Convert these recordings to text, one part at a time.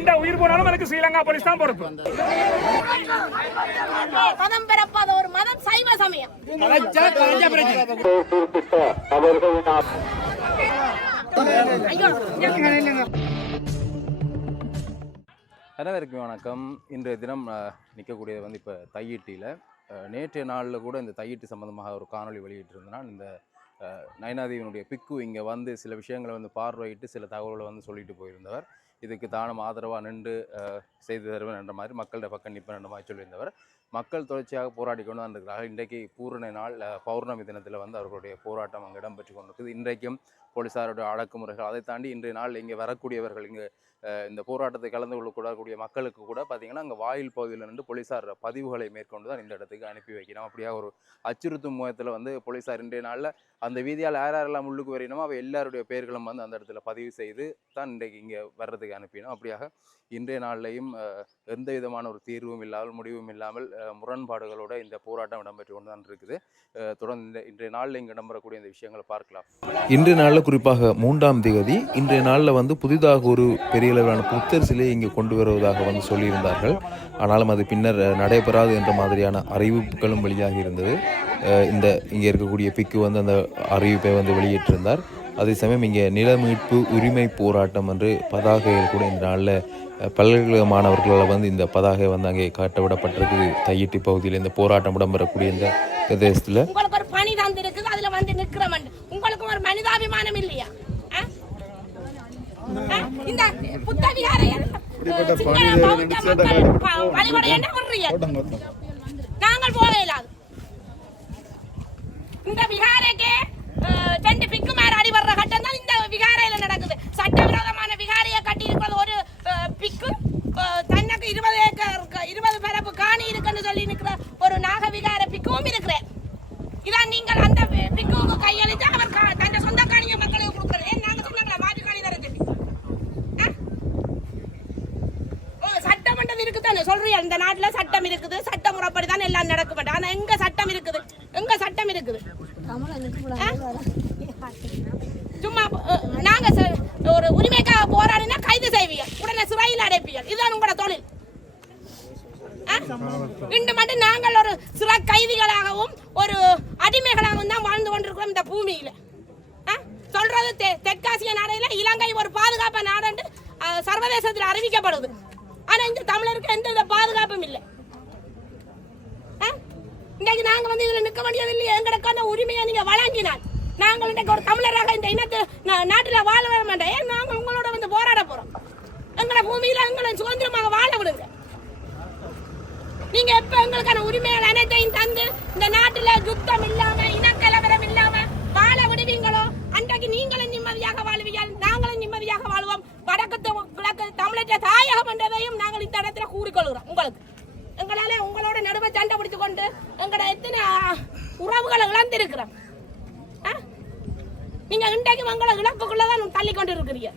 இந்த உயிர் போனாலும் எனக்கு ஸ்ரீலங்கா போலீஸ் தான் பொறுப்பு. மதம் பிறப்பாத ஒரு மதம் சைவ சமயம். அனைவருக்கும் வணக்கம். இன்றைய தினம் நிற்கக்கூடியது வந்து இப்போ தையீட்டியில். நேற்றைய நாளில் கூட இந்த தையீட்டு சம்பந்தமாக ஒரு காணொளி வெளியிட்டிருந்தனால் இந்த நயனாதேவியினுடைய பிக்கு இங்கே வந்து சில விஷயங்களை வந்து பார்வையிட்டு சில தகவல்களை வந்து சொல்லிட்டு போயிருந்தவர். இதுக்கு தானும் ஆதரவாக நின்று செய்து தருவேன் என்ற மாதிரி மக்கள்கிட்ட பக்கம் நிற்பேன் என்ற மாதிரி சொல்லியிருந்தவர். மக்கள் தொடர்ச்சியாக போராடி கொண்டு வந்திருக்கிறார்கள். இன்றைக்கு பூரண நாள் பௌர்ணமி தினத்தில் வந்து அவர்களுடைய போராட்டம் அங்கே இடம்பெற்று கொண்டிருக்குது. இன்றைக்கும் போலீஸாருடைய அடக்குமுறைகள் அதை தாண்டி இன்றைய நாள் இங்கே வரக்கூடியவர்கள் இங்கே இந்த போராட்டத்தை கலந்து கொள்ளக்கூடக்கூடிய மக்களுக்கு கூட பார்த்தீங்கன்னா அங்கே வாயில் பகுதியில் நின்று போலீஸார் பதிவுகளை மேற்கொண்டு தான் இந்த இடத்துக்கு அனுப்பி வைக்கணும் அப்படியாக ஒரு அச்சுறுத்தும் முகத்தில் வந்து போலீஸார் இன்றைய நாளில் அந்த வீதியால் யார் யாரெல்லாம் உள்ளுக்கு வரையணுமோ அவள் எல்லாருடைய பெயர்களும் வந்து அந்த இடத்துல பதிவு செய்து தான் இன்றைக்கு இங்கே வர்றதுக்கு அனுப்பினோம். அப்படியாக இன்றைய நாளிலையும் எந்த விதமான ஒரு தீர்வும் இல்லாமல் முடிவும் இல்லாமல் முரண்பாடுகளோடு முரண்பாடுகளோட இந்த போராட்டம் இடம்பெற்று கொண்டு தான் இருக்குது தொடர்ந்து இந்த இன்றைய நாளில் இங்கே இடம்பெறக்கூடிய இந்த விஷயங்களை பார்க்கலாம். இன்றைய நாளில் குறிப்பாக மூன்றாம் தேதி இன்றைய நாளில் வந்து புதிதாக ஒரு பெரிய அளவிலான புத்தர் சிலையை இங்கே கொண்டு வருவதாக வந்து சொல்லியிருந்தார்கள். ஆனாலும் அது பின்னர் நடைபெறாது என்ற மாதிரியான அறிவிப்புகளும் வெளியாகி இருந்தது. இந்த இங்கே இருக்கக்கூடிய பிக்கு வந்து அந்த அறிவிப்பை வந்து வெளியிட்டிருந்தார். அதே சமயம் இங்கே நில மீட்பு உரிமை போராட்டம் என்று பதாகைகள் கூட இந்த நாளில் பல்கலைக்கழக மாணவர்களால் வந்து இந்த பதாகை வந்து அங்கே காட்டவிடப்பட்டிருக்கு தையிட்டி பகுதியில் இந்த போராட்டம் இடம்பெறக்கூடிய இந்த பிரதேசத்தில். உங்களுக்கு ஒரு பணி தந்து இருக்குது அதுல வந்து நிக்கிறவன் உங்களுக்கு ஒரு மனிதாபிமானம் இல்லையா? இந்த புத்த விடுறீங்க நாங்கள் போக இயலாது இந்த விகாரைக்கு செண்டு ரெண்டு பிக்கு மேல அடி வர்ற கட்டம் தான் இந்த விகாரையில நடக்குது. சட்டவிரோதமான விகாரையை கட்டி இருக்கிறது ஒரு பிக்கு தன்னக்கு இருபது ஏக்கர் இருபது பரப்பு காணி இருக்குன்னு சொல்லி இருக்கிற ஒரு நாக விகார பிக்குவும் இருக்கிறேன் இதான் நீங்கள் அந்த பிக்குவுக்கு கையளித்து அவர் கா- தன் சொந்த காணியை மக்களுக்கு கொடுக்குறது. ஏன் நாங்க சொன்னாங்களா மாற்று காணி தர சொல்லி. ஆ? ஓ, சட்டமன்றம் இருக்குதானே? சொல்றியா? இந்த நாட்டுல சட்டம் இருக்குது சட்ட முறைப்படி தான் எல்லாம் நடக்க மாட்டேன் ஆனா எங்க சட்டம் இருக்குது? எங்க சட்டம் இருக்குது? சும்மா நாங்க ஒரு உரிமைக்காக போராடினா கைது செய்வீங்க. உடனே சிறையில் அடைப்பீங்க. இதுதான் உங்களோட தொழில். ஆ? இன்று மட்டும் நாங்கள் ஒரு சில கைதிகளாகவும் ஒரு அடிமைகளாகவும் தான் வாழ்ந்து கொண்டிருக்கிறோம் இந்த பூமியில. ஆ? சொல்றது தெ- தெற்காசிய நாடுல இலங்கை ஒரு பாதுகாப்பு நாடு சர்வதேசத்தில் அறிவிக்கப்படுது. ஆனா இந்த தமிழருக்கு எந்த பாதுகாப்பும் இல்லை. இன்றைக்கு நாங்க வந்து இதுல நிக்க வேண்டியது எங்களுக்கு எங்களுக்கான உரிமையை நீங்க வழங்கினால் நாங்கள் இன்றைக்கு ஒரு தமிழராக இந்த இனத்து நாட்டில் வாழ வர மாட்டேன் ஏன் நாங்கள் உங்களோட வந்து போராட போறோம்? எங்களை பூமியில எங்களை சுதந்திரமாக வாழ விடுங்க. நீங்க எப்ப எங்களுக்கான உரிமைகள் அனைத்தையும் தந்து இந்த நாட்டுல யுத்தம் இல்லாம இனக்கலவரம் இல்லாம வாழ விடுவீங்களோ? அன்றைக்கு நீங்களும் நிம்மதியாக வாழ்வீர்கள் நாங்களும் நிம்மதியாக வாழ்வோம். வடக்கு கிழக்கு தமிழற்ற தாயகம் என்றதையும் நாங்கள் இந்த இடத்துல கூறிக்கொள்கிறோம் உங்களுக்கு எங்களால உங்களோட நடுவ சண்டை பிடிச்சு கொண்டு எங்களோட எத்தனை உறவுகளை இழந்திருக்கிறோம். ஆ? நீங்க இன்றைக்கு உங்களை இழப்புக்குள்ளதான் தள்ளி கொண்டு இருக்கிறீங்க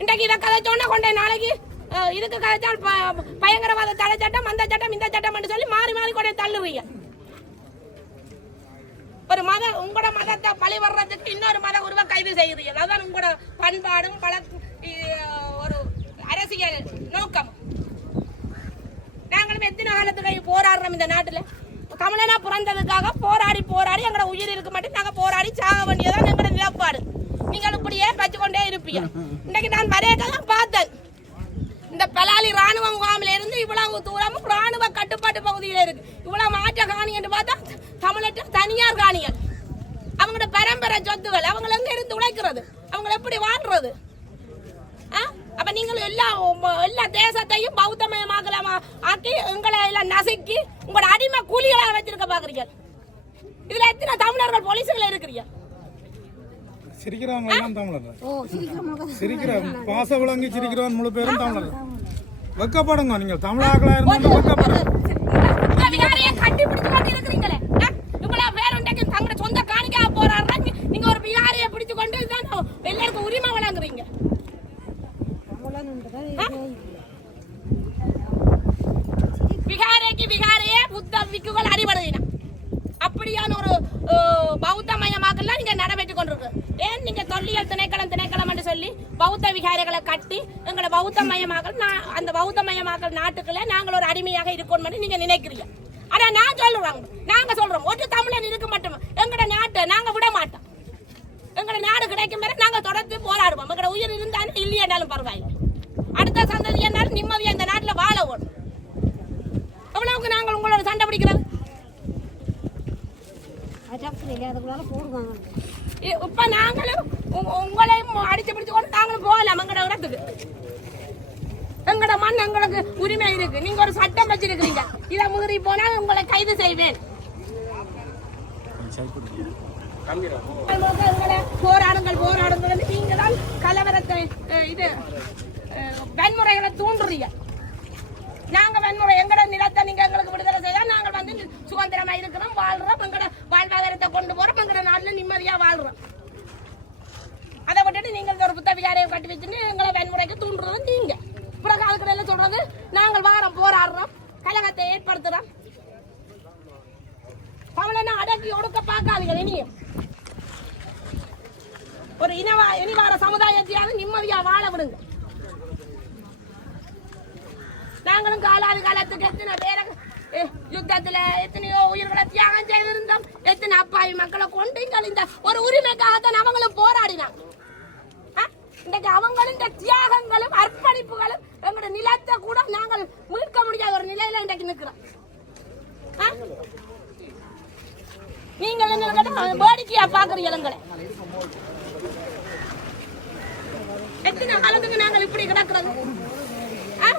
இன்றைக்கு இதை கதைச்சோன்னா கொண்டே நாளைக்கு இதுக்கு கதைச்சால் ப- பயங்கரவாத தடை சட்டம் அந்த சட்டம் இந்த சட்டம் என்று சொல்லி மாறி மாறி கொண்டே தள்ளுவீங்க. ஒரு மத உங்களோட மதத்தை பழி வர்றதுக்கு இன்னொரு மத உருவம் கைது செய்கிறீர்கள் அதான் உங்களோட பண்பாடும் பல ஒரு அரசியல் நோக்கம். நாங்களும் எத்தனை காலத்துக்கு போராடுறோம் இந்த நாட்டில்? தமிழனா பிறந்ததுக்காக போராடி போராடி எங்களோட உயிர் இருக்க மாட்டேன் நாங்கள் போராடி சாக வேண்டியதான் எங்களோட நிலப்பாடு. நீங்கள் இப்படியே பச்சு கொண்டே இருப்பீங்க. இன்னைக்கு நான் வரையதான் பார்த்தேன். இந்த பலாலி ராணுவ முகாமில் இருந்து இவ்வளவு தூரம் ராணுவ கட்டுப்பாட்டு பகுதியில் இருக்கு. இவ்வளவு மாற்ற காணி பார்த்தா தமிழற்ற தனியார் காணிகள். அவங்களோட பரம்பரை சொத்துகள் அவங்க எங்க இருந்து உழைக்கிறது அவங்க எப்படி வாழ்றது? அப்ப நீங்கள் எல்லா எல்லா தேசத்தையும் பௌத்தமயமாக்கலாமா? ஆக்கி எங்களை எல்லாம் நசுக்கி உங்களோட அடிமை கூலிகளா வச்சிருக்க பாக்குறீங்க இதுல எத்தனை தமிழர்கள் போலீஸுகள் இருக்கிறீங்க? சிரிக்கிறவங்க எல்லாம் தமிழர் சிரிக்கிற பாச விளங்கி சிரிக்கிறவன் முழு பேரும் தமிழர் வெக்கப்படுங்க நீங்கள் தமிழாக்களா இருந்தாலும் வெக்கப்படுங்க. சொந்த காணிக்காக போராடுறாங்க நீங்க ஒரு விகாரையை பிடிச்சு கொண்டு எல்லாருக்கும் உரிமை வழங்குறீங்க. விகாரைக்கு விகாரையே புத்த விக்குகள் அடிபடுதினா அப்படியான ஒரு பௌத்த மயமாக்கெல்லாம் நீங்க நடைபெற்று கொண்டிருக்கு. ஏன் நீங்க தொல்லியல் திணைக்களம் திணைக்களம் என்று சொல்லி பௌத்த விகாரைகளை கட்டி எங்களை பௌத்த மயமாக்கல் நான் அந்த பௌத்த மயமாக்கல் நாட்டுக்குள்ள நாங்கள் ஒரு அடிமையாக இருக்கணும் நீங்க நினைக்கிறீங்க. ஆனா நான் சொல்லுவாங்க நாங்க சொல்றோம். ஒரு தமிழன் இருக்க மாட்டோம். எங்கட நாட்டை நாங்க விட மாட்டோம். எங்கட நாடு கிடைக்கும் வரை நாங்க தொடர்ந்து போராடுவோம். எங்கட உயிர் இருந்தாலும் இல்லையாண்டாலும் பரவாயில்லை. அடுத்த சந்ததி என்னாலும் நிம்மதியா இந்த நாட்டுல வாழ ஓடும். எவ்வளவுக்கு நாங்கள் உங்களோட சண்டை பிடிக்கிறது? இப்ப நாங்களும் உங்களையும் அடிச்சு பிடிச்சு கொண்டு நாங்களும் போகலாம் எங்கட இடத்துக்கு. எங்கட மண் எங்களுக்கு உரிமை இருக்கு. நீங்க ஒரு சட்டம் வச்சிருக்கீங்க இதை மீறி போனால் உங்களை கைது செய்வேன். போராடுங்கள் போராடுங்கள் நீங்க தான் கலவரத்தை இது வன்முறைகளை தூண்டுறீங்க. வன்முறை எங்கட நிலத்தை நீங்க எங்களுக்கு விடுதலை செய்தா நாங்கள் வந்து சுதந்திரமா இருக்கிறோம் வாழ்றோம். எங்கட வாழ்வாதாரத்தை கொண்டு போறோம் எங்கட நாட்டுல நிம்மதியா வாழ்றோம். அதை விட்டுட்டு நீங்கள் ஒரு புத்த விகாரையை கட்டி வச்சுட்டு எங்களை வன்முறைக்கு தூண்டுறது நீங்க. பிறகு அதுக்கு என்ன சொல்றது? நாங்கள் வாரம் போராடுறோம் கலகத்தை ஏற்படுத்துறோம். தமிழனை அடக்கி ஒடுக்க பார்க்காதீங்க இனியும் ஒரு இனவா இனிவார சமுதாயத்தையாவது நிம்மதியா வாழ விடுங்க. நாங்களும் காலாது காலத்துக்கு எத்தனை பேரை யுத்தத்துல எத்தனையோ உயிர்களை தியாகம் செய்திருந்தோம் எத்தனை அப்பாவி மக்களை கொண்டு இங்க இந்த ஒரு உரிமைக்காகத்தான் அவங்களும் போராடினாங்க ஆ? இன்றைக்கு அவங்களும் இந்த தியாகங்களும் அர்ப்பணிப்புகளும் எங்களோட நிலத்தை கூட நாங்கள் மீட்க முடியாத ஒரு நிலையில இன்றைக்கு நிற்கிறோம் ஆ? நீங்கள் என்ன வேடிக்கையா பாக்குறீங்க எங்களை எத்தனை காலத்துக்கு நாங்கள் இப்படி கிடக்கிறது ஆ?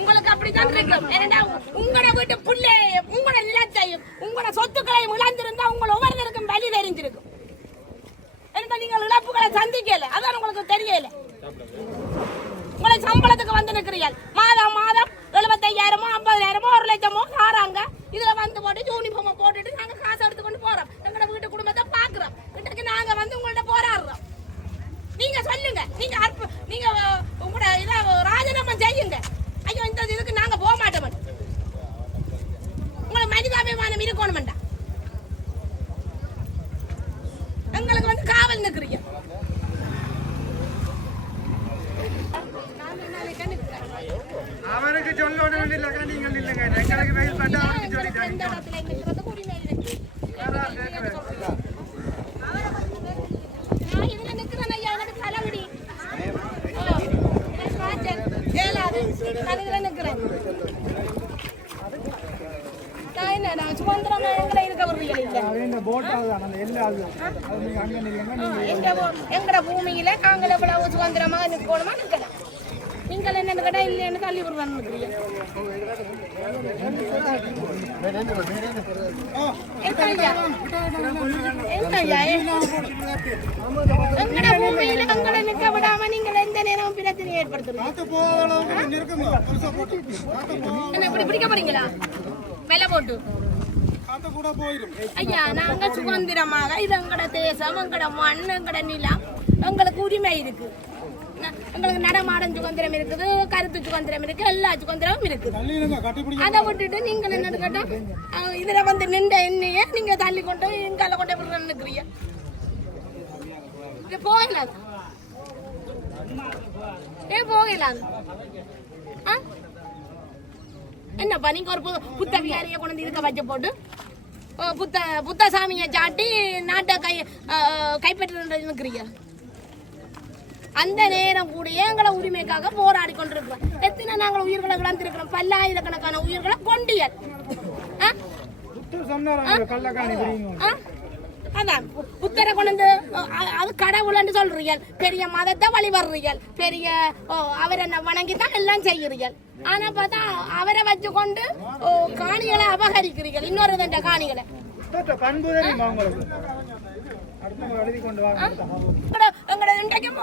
உங்களுக்கு அப்படித்தான் இருக்கும். ஏன்னா உங்களோட வீட்டு பிள்ளையையும் உங்களோட நிலத்தையும் உங்களோட சொத்துக்களையும் இழந்திருந்தா உங்களை ஒவ்வொருத்தருக்கும் வலி தெரிஞ்சிருக்கும் ஏன்னா நீங்கள் இழப்புகளை சந்திக்கல. அதான் உங்களுக்கு தெரியல. உங்களை சம்பளத்துக்கு வந்து நிற்கிறீர்கள். மாதம் மாதம் எழுபத்தையாயிரமோ ஐம்பதாயிரமோ ஒரு லட்சமோ தாராங்க. இதுல வந்து போட்டு யூனிஃபார்மை போட்டுட்டு நாங்க காசு எடுத்துக்கொண்டு போறோம். எங்களோட வீட்டு குடும்பத்தை பாக்குறோம் வீட்டுக்கு நாங்க வந்து உங்கள்ட்ட போராடுறோம். நீங்க சொல்லுங்க. நீங்க அற்ப நீங்க உங்களோட இத ராஜினாமா செய்யுங்க. ஐயோ இந்த இதுக்கு நாங்க போக மாட்டோம். உங்களை மனிதாபிமானம் இருக்கணும்டா எங்களுக்கு வந்து காவல் நிக்கிறீங்க அவனுக்கு சொல்ல ஒன்றும் இல்லைங்க. எங்களுக்கு வெயில் அவனுக்கு எங்களுக்கு எந்த இடத்துல நிக்கிறதுக்கு உரிமை இருக்கு நான் இதுல நிக்கிறேன் ஐயா எனக்கு தலைவலி ஓ, எனக்கு காய்ச்சல். ஏலாது. நான் இதுல நிக்கிறேன் நான் என்ன நான் சுதந்திரமா எங்களை இருக்க விடுறீங்க இல்ல இந்த போட் அதுதான் அந்த எல்லை அதுதான் அது நீங்கள் அங்கே இல்லைங்க எங்க பூ- எங்கட பூமியில நாங்கள் எவ்வளவு சுதந்திரமா நிற்கணுமா நிற்கலாம் நீங்கள் என்னன்னு கேட்டா இல்லைன்னு தள்ளி விடுவான்னு எங்கட பூமியில எங்களை நிற்க விடாம நீங்கள் எந்த நேரமும் பிரச்சனை ஏற்படுத்துறீங்க? போட்டு. காற்று போகும் என்ன இப்படி பிடிக்க போறீங்களா? விலை போட்டு. காற்று கூட போயிடும் ஐயா நாங்க சுதந்திரமாக இது எங்கட தேசம் எங்கட மண் எங்கட நிலம் எங்களுக்கு உரிமை இருக்கு. எங்களுக்கு நடமாடும் சுதந்திரம் இருக்குது கருத்து சுதந்திரம் இருக்கு எல்லா சுதந்திரமும் இருக்குது அதை விட்டுட்டு நீங்கள் என்ன கேட்டா இதுல வந்து நின்ற எண்ணெய நீங்க தள்ளி கொண்டு எங்கால கொண்டு இது போகலாது ஏன் போகலாது ஆ? என்னப்பா நீங்க ஒரு பு- புத்த விகாரியை கொண்டு இதுக்க வச்சு போட்டு புத்த புத்த சாமியை சாட்டி நாட்டை கை கைப்பற்றி நிற்கிறீங்க அந்த நேரம் கூட எங்களை உரிமைக்காக போராடி கொண்டிருக்கிறோம். எத்தனை நாங்கள் உயிர்களை இழந்திருக்கிறோம்? பல்லாயிரக்கணக்கான உயிர்களை கொண்டியல்? அதான். புத்தரை கொண்டு அது கடவுள்னு சொல்றீங்க பெரிய மதத்தை வழிபடுறீங்க பெரிய அவரை ந- வணங்கி தான் எல்லாம் செய்கிறீர்கள். ஆனா பார்த்தா அவரை வச்சு கொண்டு காணிகளை அபகரிக்கிறீர்கள். இன்னொரு தண்ட காணிகளை. எங்கட இன்றைக்கும்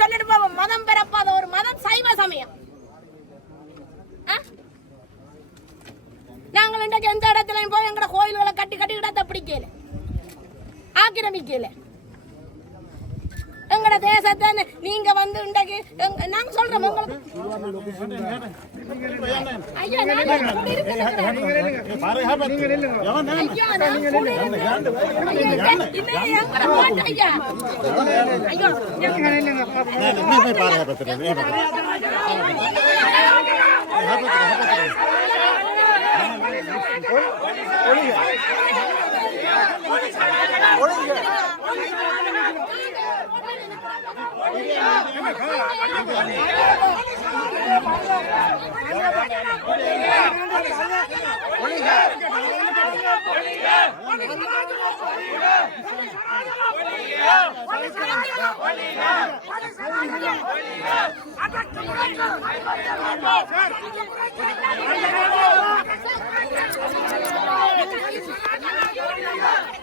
சொல்லிட்டு போவோம். மதம் பிறப்பாத ஒரு மதம் சைவ சமயம்? நாங்கள் இன்றைக்கு எந்த இடத்துலயும் போய் எங்கட கோயில்களை கட்டி கட்டி இடத்தை பிடிக்கல. ஆக்கிரமிக்கல. எங்கட தேசத்தை நீங்க வந்து இன்றைக்கு நாங்க சொல்றோம்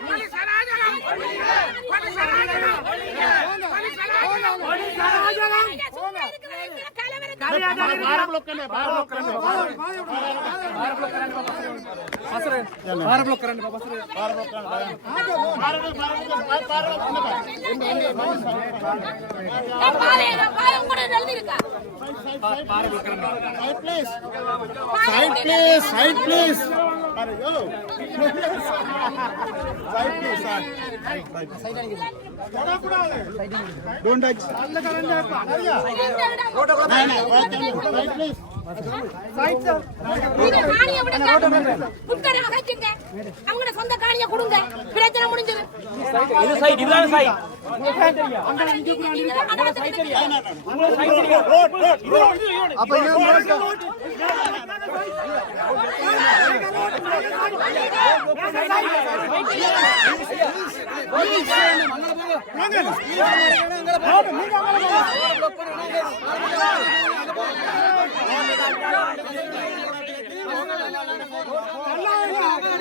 போலீஸ் உங்களுக்கு ஐயா, நாங்க இப்படி குளிர் ஐயா, இன்னும் எங்கட போட்டு ஐயா. ஐயோ, நான் பாரு, நான் பாரு, உங்களோட எழுதியிருக்கா. Side please, side please. Don't touch. Side please. நீங்க காணியை விடுங்க. புத்தரை அகற்றுங்க. அவங்களோட சொந்த காணியை கொடுங்க பிரச்சனை முடிஞ்சது நீங்க தான் அடக்கத்துக்கு அப்ப இங்க முடக்க.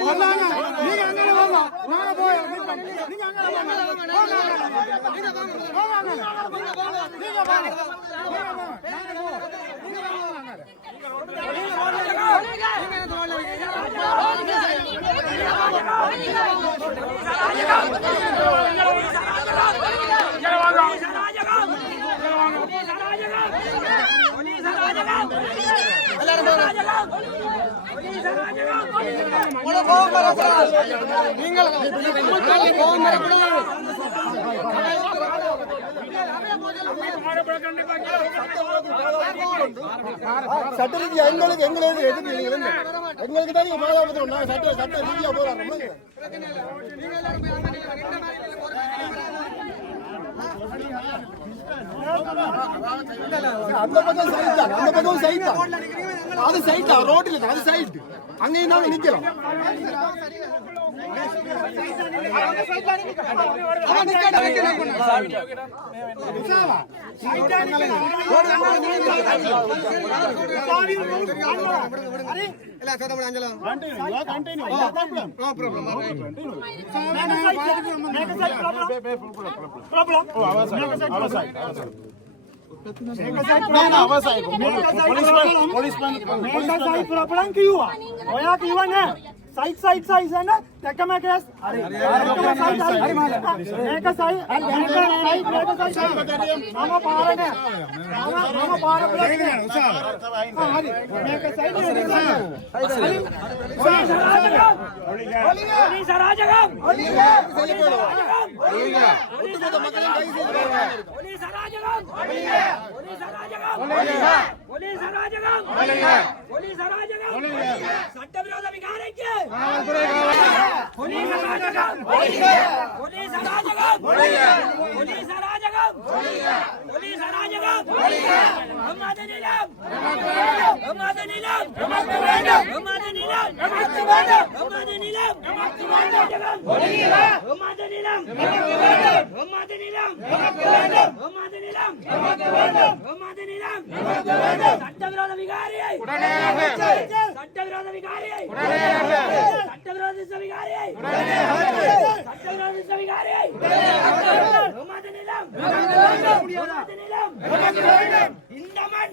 வரலாங்க. நீங்க அங்கே வாங்க. நாங்க போய் நிப்போம். நீங்க அங்கே சட்ட ரீதியா எங்களுக்கு எங்களுக்கு எதுக்கு நீங்க எங்களுக்கு தான் நீங்க பாதுகாப்பு நாங்க சட்ட சட்ட ரீதியா போராடுறோம் அந்த பக்கம் சைட் தான் அந்த பக்கம் சைட் தான். அது சைட் தான் ரோட்ல அது சைட் அங்கேயும் நாங்கள் நிற்கிறோம் ப்ராப்ளம் પોલીસ પણ પોલીસ પણ પોલીસ પણ साइड साइड साइड है ना टेक में क्रैश अरे साइड साइड अरे मार एक साइड अरे एक साइड एक साइड मामा पार है मामा मामा पार है नहीं नहीं उसाल हां हरी एक साइड हरी हरी सर आ जाएगा हरी सर आ जाएगा हरी सर आ जाएगा हरी सर आ जाएगा हरी सर आ जाएगा हरी सर आ जाएगा சட்டவிரோத விகாரைக்கு எமக்கு வேண்டும் எமது நிலம் சட்டவிரோத விகாரியை சட்டவிரோத விகாரியை சட்டவிரோத விகாரியை சட்டவிரோத விகாரியை நிலம் எமது நிலம் எமக்கு வேண்டும். இந்த மண்.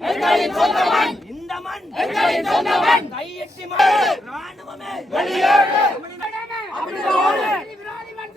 எங்களின் சொந்த மண் இந்த மண். எங்களின் சொந்த மண் கையெட்டி மண். ராணுவமே. வெளியேறு. விரோதி மண்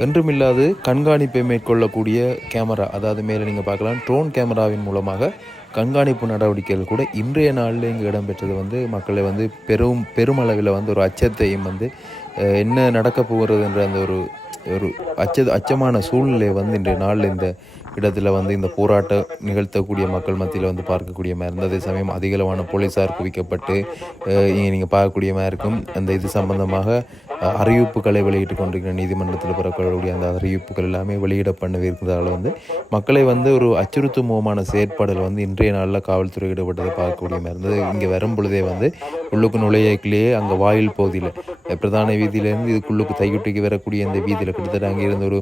என்றுமில்லாது கண்காணிப்பை மேற்கொள்ளக்கூடிய கேமரா அதாவது மேலே நீங்கள் பார்க்கலாம் ட்ரோன் கேமராவின் மூலமாக கண்காணிப்பு நடவடிக்கைகள் கூட இன்றைய நாளில் இங்கே இடம்பெற்றது வந்து மக்களை வந்து பெரும் பெருமளவில் வந்து ஒரு அச்சத்தையும் வந்து என்ன நடக்க போகிறதுன்ற அந்த ஒரு ஒரு அச்ச அச்சமான சூழ்நிலையை வந்து இன்றைய நாளில் இந்த இடத்துல வந்து இந்த போராட்டம் நிகழ்த்தக்கூடிய மக்கள் மத்தியில் வந்து பார்க்கக்கூடிய மாதிரி இருந்தது. அதே சமயம் அதிகளவான போலீஸார் குவிக்கப்பட்டு இங்கே நீங்கள் பார்க்கக்கூடிய மாதிரி இருக்கும். அந்த இது சம்பந்தமாக அறிவிப்புகளை வெளியிட்டு கொண்டிருக்கிற நீதிமன்றத்தில் பிறக்கக்கூடிய அந்த அறிவிப்புகள் எல்லாமே வெளியிட பண்ணவிருக்கிறதால வந்து மக்களை வந்து ஒரு அச்சுறுத்தும் முகமான செயற்பாடுகள் வந்து இன்றைய நாளில் காவல்துறை ஈடுபட்டதை பார்க்கக்கூடிய மாதிரி இருந்தது. இங்கே வரும் பொழுதே வந்து உள்ளுக்கு நுழையக்கிலேயே அங்கே வாயில் பகுதியில் பிரதான வீதியிலேருந்து இதுக்குள்ளுக்கு தையொட்டிக்கு வரக்கூடிய இந்த வீதியில் கிட்டத்தட்ட அங்கே இருந்து ஒரு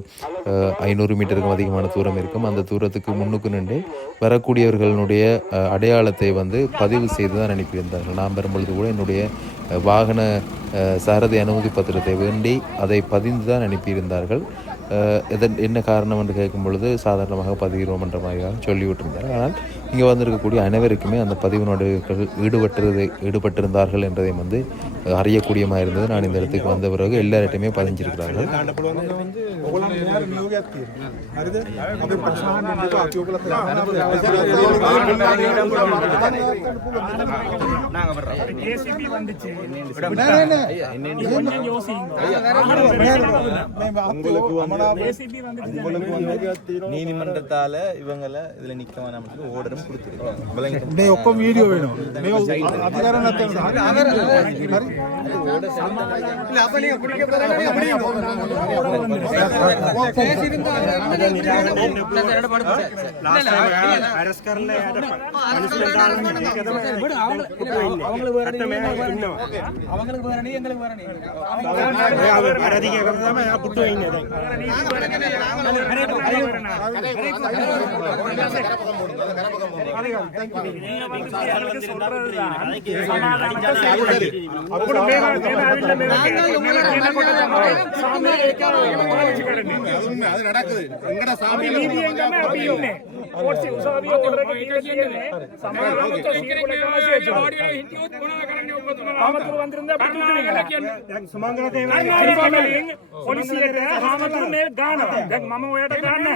ஐநூறு மீட்டருக்கும் அதிகமான தூரம் இருக்கும். அந்த தூரத்துக்கு முன்னுக்கு நின்று வரக்கூடியவர்களுடைய அடையாளத்தை வந்து பதிவு செய்து தான் அனுப்பியிருந்தார்கள். நான் வரும்பொழுது கூட என்னுடைய வாகன சாரதி அனுமதி பத்திரத்தை வேண்டி அதை பதிந்து தான் அனுப்பியிருந்தார்கள். இதன் எதன் என்ன காரணம் என்று கேட்கும் பொழுது சாதாரணமாக பதிகிறோம் என்ற மாதிரியாக சொல்லிவிட்டிருந்தார் ஆனால் இங்கே வந்திருக்கக்கூடிய அனைவருக்குமே அந்த பதிவு நடவடிக்கைகள் ஈடுபட்டிருது ஈடுபட்டிருந்தார்கள் என்றதை வந்து அறியக்கூடியமாக இருந்தது. நான் இந்த இடத்துக்கு வந்த பிறகு எல்லார்ட்டையுமே பதிஞ்சிருக்கிறார்கள். வந்துச்சு கொஞ்சம் யோசிங்க ஏசிபி வந்துச்சு കൊടുത്തിരുന്നത് ഒപ്പം വീഡിയോ വേണോ അധികാരം அவங்களுக்கு வேற நீ எங்களுக்கு வேற அவங்களுக்கு அது நடக்குது. எங்கட சாமி? ఓట్సి ఉసాబి ఓడరే కిటికెట్టియనే సమాధానం ಸ್ವೀಕರಣೆ ಆಶಯ ಆಡಿಯೋ ಹಿಂದಿಯೋ ಗುಣಕರಣೆ ಒಪ್ಪತನ ಆಮತ್ರ ಬಂದ್ರಿಂದ ಬಿಟ್ಟು ಸುಮಂಗಲ ದೇವರಿಗೆ ಪೊಲೀಸಿಗೆ ಆಮತ್ರನೇ ಗಾನ ಬೇಗ ಮಾಮ ಓಯಟ ಗಾನ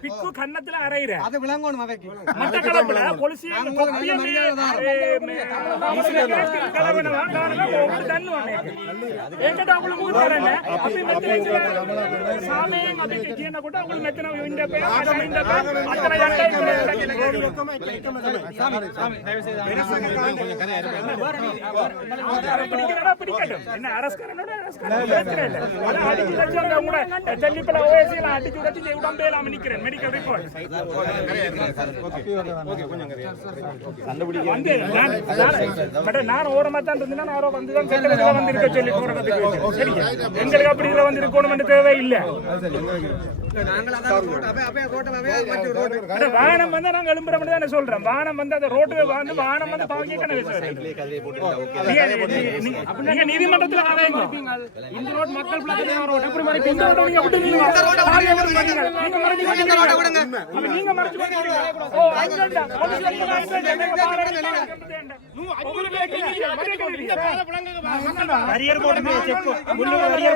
ಪಿಕ್ಕು அளவு கண்ணத்துல அரையிற. அது விளங்கணும் அவைக்கு. மட்டக்களப்புல பொலிசி என்ன? அரஸ்காரனோட அரஸ்காரன் அடிச்சு கூட. ஜல்லிப்பல ஓஎஸ்சி அடிச்சு உடம்பே இல்லாம நிக்கிறேன். மெடிக்கல் வந்து நான் ஓரமா தான் இருந்தேன்னா யாரோ வந்து தான் வந்து இருக்க சொல்லி போறதுக்கு எங்களுக்கு அப்படி இதுல வந்து இருக்கணும் தேவை இல்லை வாகனம் வந்து நாங்க எழும்புறோம் தானே சொல்றோம். வாகனம் வந்து அந்த ரோட்டு வந்து வாகனம் வந்து பாவக்கிய கணக்கு நீங்க நீதிமன்றத்துல அலையுங்க இந்த ரோட் மக்கள் இந்த ரோட் நீங்க விட்டு நீங்க நீங்க மறைச்சு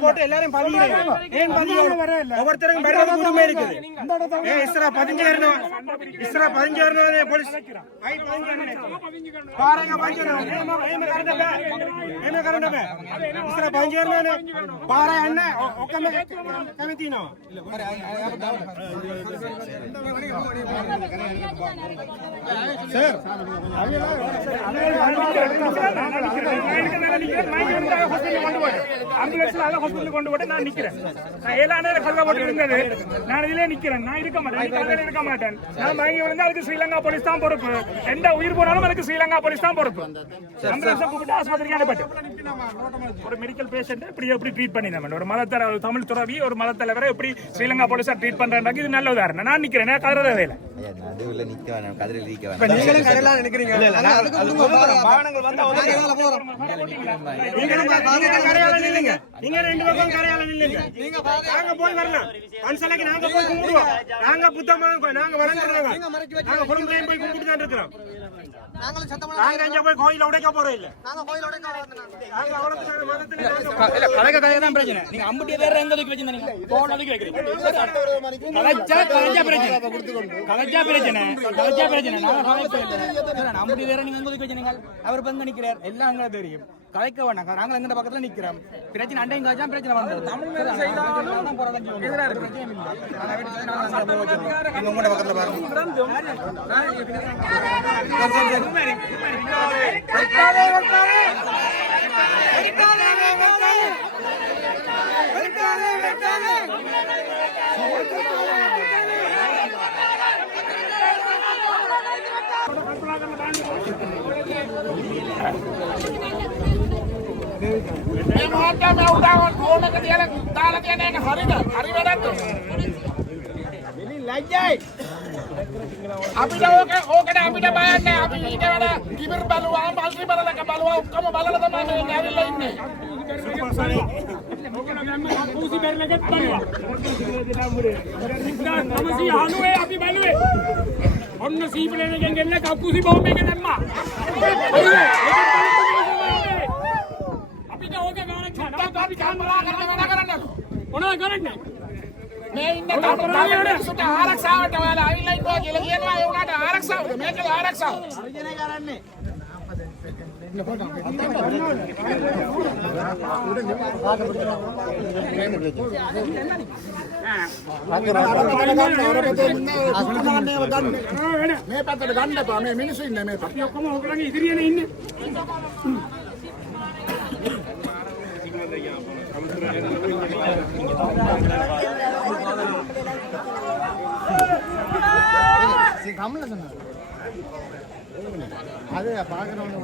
போட்டு எல்லாரும் பதியணும் ஒவ்வொருத்தருக்கும் உரிமை இருக்குது இஸ்ரா பதிஞ்சு வரணும் இஸ்ரா பதிஞ்சு வரணும் போலீஸ் ஐ பதிஞ்சு பாருங்க பதிஞ்சு ஏமா கரண்டப்ப ஏமா கரண்டப்ப இஸ்ரா பதிஞ்சு அண்ணன் ஒக்கமே கமிட்டினோ கொண்டு போட்டு நான் நிக்கிறேன். நான் ஏழா நேரம் கல்ல போட்டு இருந்தது. நான் இதுல நிக்கிறேன். நான் இருக்க மாட்டேன். இருக்க மாட்டேன். நான் மயங்கி விழுந்தா அதுக்கு ஸ்ரீலங்கா போலீஸ் தான் பொறுப்பு. எந்த உயிர் போனாலும் எனக்கு ஸ்ரீலங்கா போலீஸ் தான் பொறுப்பு. கூப்பிட்டு ஆஸ்பத்திரிக்கு அனுப்பட்டு ஒரு மெடிக்கல் பேஷண்ட் இப்படி எப்படி ட்ரீட் பண்ணி நம்ம? ஒரு மதத்தர ஒரு தமிழ் துறவி ஒரு மதத்தலைவரை எப்படி ஸ்ரீலங்கா போலீஸா ட்ரீட் பண்றாங்க இது நல்ல உதாரணம். நான் நிக்கிறேன். எனக்கு கதற வேலை நடுவில் நிக்க வேணாம். கதிரில் நீங்களும் கரையெல்லாம் நினைக்கிறீங்க வாகனங்கள் வந்தா நீங்க கரையால நில்லுங்க நீங்க ரெண்டு பக்கம் கரையால நில்லுங்க நீங்க நாங்க போய் வரலாம். பன்சலைக்கு நாங்க போய் கும்பிடுவோம். நாங்க புத்தமா நாங்க வளர்ந்துருவோம் நாங்க குடும்பத்தையும் போய் கும்பிட்டு தான் இருக்கிறோம். நாங்களும் சத்தம் நாங்க அங்க போய் கோயில உடைக்க போறோம் இல்ல? நாங்க கோயிலோட வந்தோம் நாங்க. அவ்வளவு மதத்துல நாங்க கலக்க கதையை தான் பிரச்சனை. நீங்க அம்புட்டிய பேர் எங்க ஒதுக்கி வச்சிருந்தீங்க? போன் ஒதுக்கி வைக்கிறீங்க. கலைச்சா கலைச்சா பிரச்சனை. கலைச்சா பிரச்சனை. கலைச்சா பிரச்சனை. நாங்க கலைச்சா அம்புட்டிய பேரை நீங்க எங்க ஒதுக்கி வச்சிருந்தீங்க? அவர் நிக்கிறார் எல்லாம் தெரியும். கலைக்க வேணாம். நாங்க எங்க பக்கத்துல நிக்கிறோம். பிரச்சனை அண்டையும் காய்ச்சா பிரச்சனை வந்தது தமிழ் செய்தாலும் போராட்டம் எதிராக මේ මහත්තයා මම උදාහරණ ෆෝන් එක තියලා දාලා තියෙන එක හරිද? හරි වැඩක්ද? ලැජ්ජයි. අපිට ඕක ඕකට අපිට බයක් නැහැ. අපි ඊට වඩා කිබර් බලුවා, මල්ටි බලලක බලුවා ඔක්කොම බලලා තමයි මේ ඇවිල්ලා ඉන්නේ. කූසි බැලලකත් බලුවා. තමසි අහනුවේ අපි බලුවේ. ඔන්න සීපලෙනගෙන් ගෙන්න කකුසි බෝම්බ එක දැම්මා. මොනවද කරන්නේ? මේ ඉන්න මිනිස්සුන්ට ආරක්ෂාවට ඔයාලා අවිල්ලා ඉන්නවා කියලා කියනවා ඒ උනාට ආරක්ෂාවද මේකේ ආරක්ෂාව. මේ පැත්තට ගන්න එපා මේ මිනිස්සු ඉන්නේ මේ පැත්තේ. ඔක්කොම ඕගලගේ ඉදිරියනේ ඉන්නේ. அது பார்க்கறவங்க